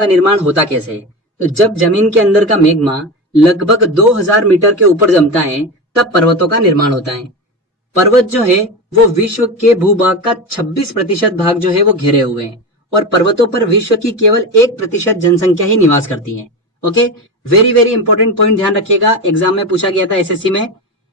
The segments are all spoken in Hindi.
का निर्माण होता कैसे है? तो जब जमीन के अंदर का मैग्मा लगभग 2000 मीटर के ऊपर जमता है तब पर्वतों का निर्माण होता है। पर्वत जो है वो विश्व के भूभाग का 26% भाग जो है वो घेरे हुए हैं और पर्वतों पर विश्व की केवल 1% जनसंख्या ही निवास करती है। Okay, very very important point ध्यान रखिएगा, एग्जाम में पूछा गया था एसएससी में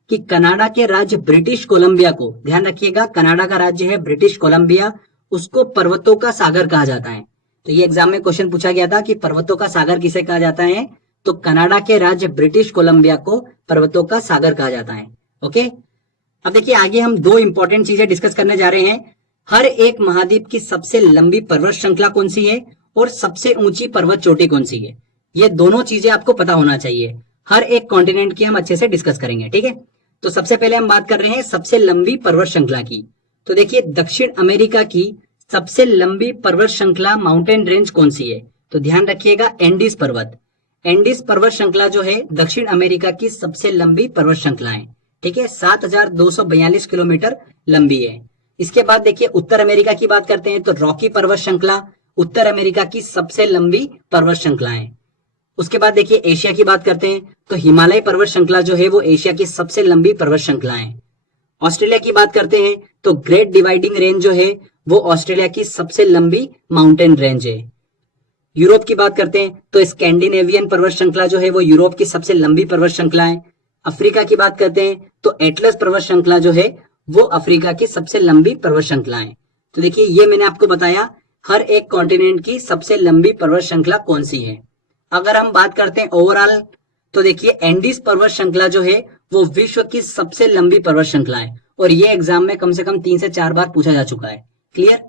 कि कनाडा के राज्य ब्रिटिश कोलंबिया को, ध्यान रखिएगा कनाडा का राज्य है ब्रिटिश कोलंबिया, उसको पर्वतों का सागर कहा जाता है। तो ये एग्जाम में क्वेश्चन पूछा गया था कि पर्वतों का सागर किसे कहा जाता है, तो कनाडा के राज्य ब्रिटिश कोलंबिया को पर्वतों का सागर कहा जाता है। ओके, अब देखिए आगे हम दो इंपॉर्टेंट चीजें डिस्कस करने जा रहे हैं। हर एक महाद्वीप की सबसे लंबी पर्वत श्रृंखला कौन सी है और सबसे ऊंची पर्वत चोटी कौन सी है, ये दोनों चीजें आपको पता होना चाहिए। हर एक कॉन्टिनेंट की हम अच्छे से डिस्कस करेंगे, ठीक है। तो सबसे पहले हम बात कर रहे हैं सबसे लंबी पर्वत श्रृंखला की। तो देखिए दक्षिण अमेरिका की सबसे लंबी पर्वत श्रृंखला माउंटेन रेंज कौन सी है, तो ध्यान रखिएगा एंडीज पर्वत। एंडीज पर्वत श्रृंखला जो है दक्षिण अमेरिका की सबसे लंबी पर्वत श्रृंखला है, ठीक है, 7242 किलोमीटर लंबी है। इसके बाद देखिए उत्तर अमेरिका की बात करते हैं तो रॉकी पर्वत श्रृंखला उत्तर अमेरिका की सबसे लंबी पर्वत श्रृंखला है। उसके बाद देखिए एशिया की बात करते हैं तो हिमालय पर्वत श्रृंखला जो है वो एशिया की सबसे लंबी पर्वत श्रृंखला है। ऑस्ट्रेलिया की बात करते हैं तो ग्रेट डिवाइडिंग रेंज जो है वो ऑस्ट्रेलिया की सबसे लंबी माउंटेन रेंज है। यूरोप की बात करते हैं तो स्कैंडिनेवियन पर्वत श्रृंखला जो है वो यूरोप की सबसे लंबी पर्वत श्रृंखला है। अफ्रीका की बात करते हैं तो एटलस पर्वत श्रृंखला जो है वो अफ्रीका की सबसे लंबी पर्वत श्रृंखला है। तो देखिए ये मैंने आपको बताया हर एक कॉन्टिनेंट की सबसे लंबी पर्वत श्रृंखला कौन सी है। अगर हम बात करते हैं ओवरऑल तो देखिए एंडीज पर्वत श्रृंखला जो है वो विश्व की सबसे लंबी पर्वत श्रृंखला है और ये एग्जाम में कम से कम 3 से 4 बार पूछा जा चुका है। क्लियर,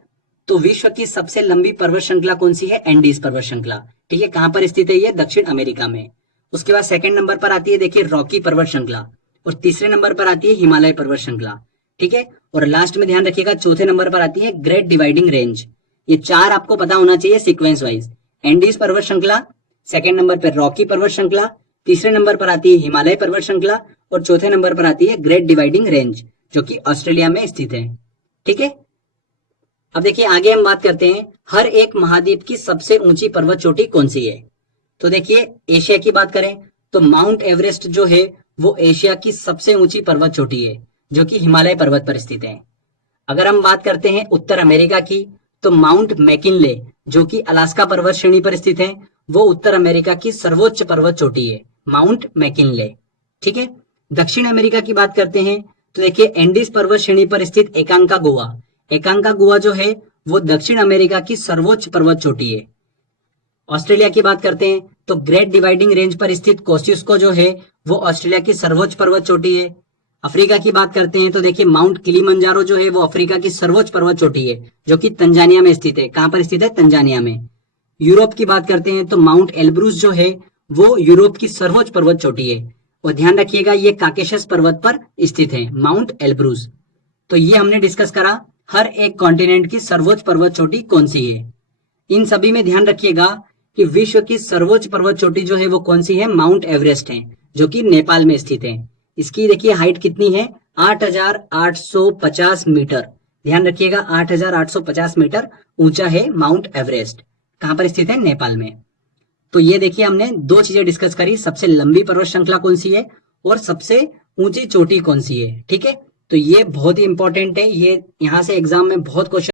तो विश्व की सबसे लंबी पर्वत श्रृंखला कौन सी है, एंडीज पर्वत श्रृंखला, ठीक है। कहां पर स्थित है ये, दक्षिण अमेरिका में। उसके बाद सेकंड नंबर पर आती है देखिए रॉकी पर्वत श्रृंखला और तीसरे नंबर पर आती है हिमालय पर्वत श्रृंखला, ठीक है। और लास्ट में ध्यान रखिएगा चौथे नंबर पर आती है ग्रेट डिवाइडिंग रेंज। ये चार आपको पता होना चाहिए सीक्वेंस वाइज, एंडीज पर्वत श्रृंखला, सेकंड नंबर पर रॉकी पर्वत श्रृंखला, तीसरे नंबर पर आती है हिमालय पर्वत श्रृंखला और चौथे नंबर पर आती है ग्रेट डिवाइडिंग रेंज जो कि ऑस्ट्रेलिया में स्थित है, ठीक है। अब देखिए आगे हम बात करते हैं हर एक महाद्वीप की सबसे ऊंची पर्वत चोटी कौन सी है। तो देखिए एशिया की बात करें तो माउंट एवरेस्ट जो है वो एशिया की सबसे ऊंची पर्वत चोटी है जो कि हिमालय पर्वत पर स्थित है। अगर हम बात करते हैं उत्तर अमेरिका की तो माउंट मैकिनले जो कि अलास्का पर्वत श्रेणी पर स्थित है वो उत्तर अमेरिका की सर्वोच्च पर्वत चोटी है, माउंट मैकिनले, ठीक है। दक्षिण अमेरिका की बात करते हैं तो देखिए एंडीज पर्वत श्रेणी पर स्थित एकांका गुहा, एकांका गुहा जो है वो दक्षिण अमेरिका की सर्वोच्च पर्वत चोटी है। ऑस्ट्रेलिया की बात करते हैं तो ग्रेट डिवाइडिंग रेंज पर स्थित कोस्टिस्को जो है वो ऑस्ट्रेलिया की सर्वोच्च पर्वत चोटी है। अफ्रीका की बात करते हैं तो देखिए माउंट किलिमंजारो जो है वो अफ्रीका की सर्वोच्च पर्वत चोटी है जो कि तंजानिया में स्थित है। कहां पर स्थित है, तंजानिया में। यूरोप की बात करते हैं तो माउंट एल्ब्रूस जो है वो यूरोप की सर्वोच्च पर्वत चोटी है और ध्यान रखिएगा ये काकेशस पर्वत पर स्थित है, माउंट एल्ब्रूस। तो ये हमने डिस्कस करा हर एक कॉन्टिनेंट की सर्वोच्च पर्वत चोटी कौन सी है। इन सभी में ध्यान रखिएगा कि विश्व की सर्वोच्च पर्वत चोटी जो है वो कौन सी है, माउंट एवरेस्ट है जो कि नेपाल में स्थित है। इसकी देखिए हाइट कितनी है, 8850 मीटर, ध्यान रखिएगा 8850 मीटर ऊंचा है माउंट एवरेस्ट। कहां पर स्थित है, नेपाल में। तो ये देखिए हमने दो चीजें डिस्कस करी, सबसे लंबी पर्वत श्रृंखला कौन सी है और सबसे ऊंची चोटी कौन सी है, ठीक है। तो ये बहुत ही इंपॉर्टेंट है, ये यहां से एग्जाम में बहुत क्वेश्चन